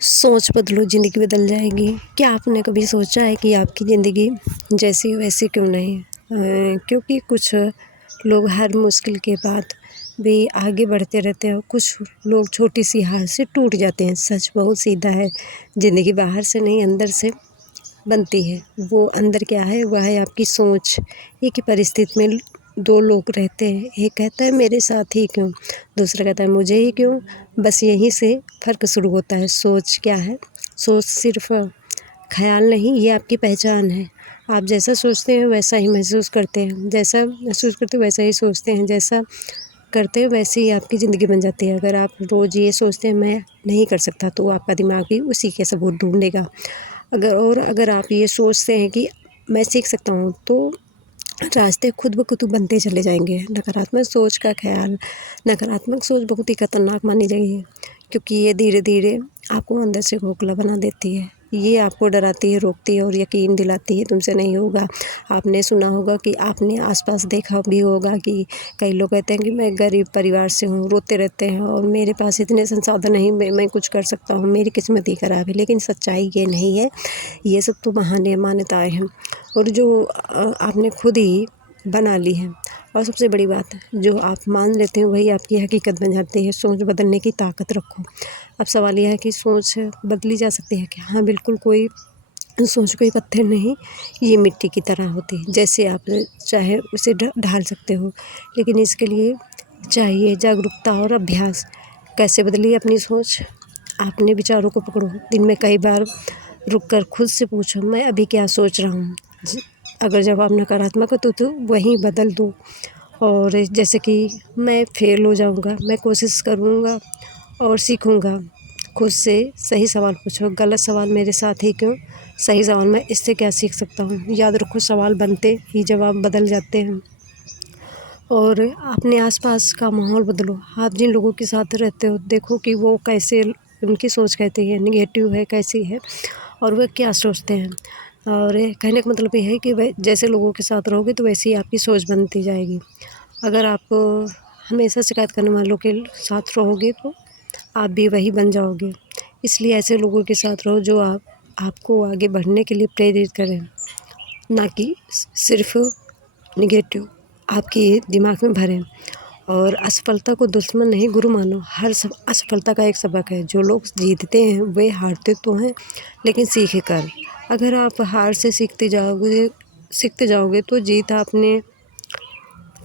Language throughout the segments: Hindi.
सोच बदलो ज़िंदगी बदल जाएगी। क्या आपने कभी सोचा है कि आपकी ज़िंदगी जैसी वैसी क्यों नहीं? क्योंकि कुछ लोग हर मुश्किल के बाद भी आगे बढ़ते रहते हैं और कुछ लोग छोटी सी हार से टूट जाते हैं। सच बहुत सीधा है, ज़िंदगी बाहर से नहीं अंदर से बनती है। वो अंदर क्या है, वह है आपकी सोच। एक ही परिस्थिति में दो लोग रहते हैं, एक कहता है मेरे साथ ही क्यों, दूसरा कहता है मुझे ही क्यों। बस यहीं से फ़र्क शुरू होता है। सोच क्या है? सोच सिर्फ़ ख़याल नहीं, ये आपकी पहचान है। आप जैसा सोचते हैं वैसा ही महसूस करते हैं, जैसा महसूस करते हैं वैसा ही सोचते हैं, जैसा करते हैं वैसे ही आपकी ज़िंदगी बन जाती है। अगर आप रोज़ ये सोचते हैं मैं नहीं कर सकता, तो आपका दिमाग भी उसी के सबूत ढूँढेगा। अगर आप ये सोचते हैं कि मैं सीख सकता हूँ, तो रास्ते खुद ब खुद बनते चले जाएंगे। नकारात्मक सोच का ख़्याल, नकारात्मक सोच बहुत ही खतरनाक मानी गई है, क्योंकि ये धीरे धीरे आपको अंदर से खोखला बना देती है। ये आपको डराती है, रोकती है और यकीन दिलाती है तुमसे नहीं होगा। आपने सुना होगा कि आपने आसपास देखा भी होगा कि कई लोग कहते हैं कि मैं गरीब परिवार से हूँ, रोते रहते हैं और मेरे पास इतने संसाधन नहीं, मैं कुछ कर सकता हूँ, मेरी किस्मत ही खराब है। लेकिन सच्चाई ये नहीं है, ये सब तो बहाने मान्यताएँ हैं और जो आपने खुद ही बना ली है। और सबसे बड़ी बात, जो आप मान लेते हैं वही आपकी हकीकत बन जाती है। सोच बदलने की ताकत रखो। अब सवाल यह है कि सोच बदली जा सकती है क्या? हाँ, बिल्कुल। सोच कोई पत्थर नहीं, ये मिट्टी की तरह होती है। जैसे आप चाहे उसे ढाल सकते हो, लेकिन इसके लिए चाहिए जागरूकता और अभ्यास। कैसे बदलिए अपनी सोच? अपने विचारों को पकड़ो। दिन में कई बार रुक कर खुद से पूछो, मैं अभी क्या सोच रहा हूँ? अगर जवाब नकारात्मक हो तो वहीं बदल दो। और जैसे कि मैं फेल हो जाऊँगा, मैं कोशिश करूँगा और सीखूँगा। खुद से सही सवाल पूछो, गलत सवाल मेरे साथ ही क्यों? सही सवाल, मैं इससे क्या सीख सकता हूँ? याद रखो, सवाल बनते ही जवाब बदल जाते हैं। और अपने आसपास का माहौल बदलो। आप जिन लोगों के साथ रहते हो, देखो कि वो कैसे, उनकी सोच कैसी है, नेगेटिव है, कैसी है और वह क्या सोचते हैं। और कहने का मतलब ये है कि वह जैसे लोगों के साथ रहोगे तो वैसे ही आपकी सोच बनती जाएगी। अगर आप हमेशा शिकायत करने वालों के साथ रहोगे तो आप भी वही बन जाओगे। इसलिए ऐसे लोगों के साथ रहो जो आपको आगे बढ़ने के लिए प्रेरित करें, ना कि सिर्फ़ नेगेटिव आपके दिमाग में भरें। और असफलता को दुश्मन नहीं, गुरु मानो। हर असफलता का एक सबक है। जो लोग जीतते हैं वे हारते तो हैं, लेकिन सीख कर। अगर आप हार से सीखते जाओगे तो जीत अपने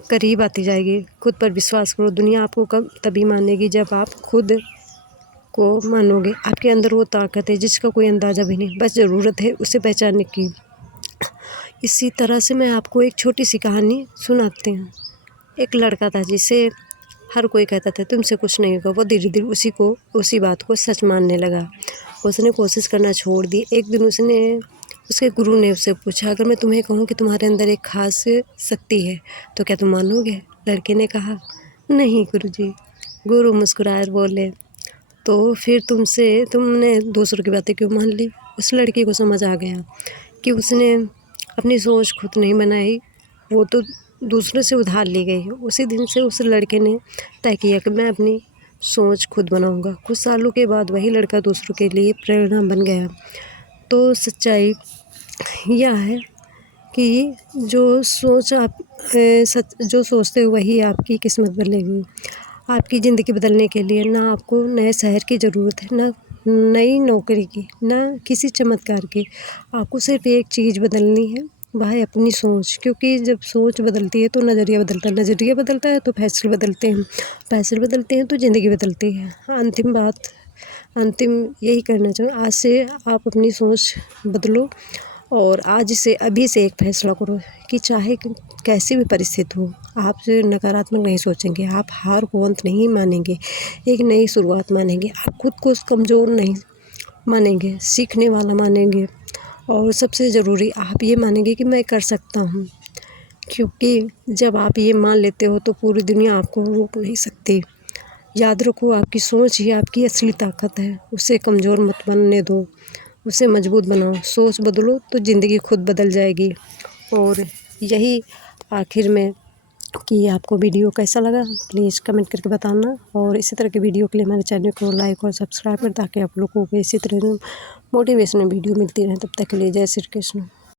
करीब आती जाएगी। खुद पर विश्वास करो। दुनिया आपको कब तभी मानेगी जब आप खुद को मानोगे। आपके अंदर वो ताकत है जिसका कोई अंदाज़ा भी नहीं, बस ज़रूरत है उसे पहचानने की। इसी तरह से मैं आपको एक छोटी सी कहानी सुनाती हूँ। एक लड़का था जिसे हर कोई कहता था तुमसे कुछ नहीं होगा। वो धीरे धीरे उसी बात को सच मानने लगा। उसने कोशिश करना छोड़ दी। एक दिन उसके गुरु ने उससे पूछा, अगर मैं तुम्हें कहूँ कि तुम्हारे अंदर एक खास शक्ति है तो क्या तुम मानोगे? लड़के ने कहा, नहीं गुरुजी। गुरु मुस्कुराए और बोले, तो फिर तुमने दूसरों की बातें क्यों मान ली? उस लड़के को समझ आ गया कि उसने अपनी सोच खुद नहीं बनाई, वो तो दूसरों से उधार ली गई है। उसी दिन से उस लड़के ने तय किया कि मैं अपनी सोच खुद बनाऊंगा। कुछ सालों के बाद वही लड़का दूसरों के लिए प्रेरणा बन गया। तो सच्चाई यह है कि जो सोचते हो वही आपकी किस्मत बदलेगी। आपकी ज़िंदगी बदलने के लिए ना आपको नए शहर की ज़रूरत है, ना नई नौकरी की, ना किसी चमत्कार की। आपको सिर्फ़ एक चीज़ बदलनी है, वह है अपनी सोच। क्योंकि जब सोच बदलती है तो नज़रिया बदलता है, नज़रिया बदलता है तो फैसले बदलते हैं, फैसले बदलते हैं तो ज़िंदगी बदलती है। अंतिम यही कहना चाहूँ, आज से आप अपनी सोच बदलो और अभी से एक फैसला करो कि चाहे कैसी भी परिस्थिति हो, आप नकारात्मक नहीं सोचेंगे, आप हार को अंत नहीं मानेंगे, एक नई शुरुआत मानेंगे। आप खुद को कमज़ोर नहीं मानेंगे, सीखने वाला मानेंगे और सबसे ज़रूरी आप ये मानेंगे कि मैं कर सकता हूँ। क्योंकि जब आप ये मान लेते हो तो पूरी दुनिया आपको रोक नहीं सकती। याद रखो, आपकी सोच ही आपकी असली ताकत है। उसे कमज़ोर मत बनने दो, उसे मजबूत बनाओ। सोच बदलो तो ज़िंदगी खुद बदल जाएगी। और यही आखिर में कि आपको वीडियो कैसा लगा, प्लीज़ कमेंट करके बताना। और इसी तरह की वीडियो के लिए हमारे चैनल को लाइक और सब्सक्राइब करें, ताकि आप लोगों को इसी तरह मोटिवेशनल वीडियो मिलती रहे। तब तक के लिए जय श्री कृष्ण।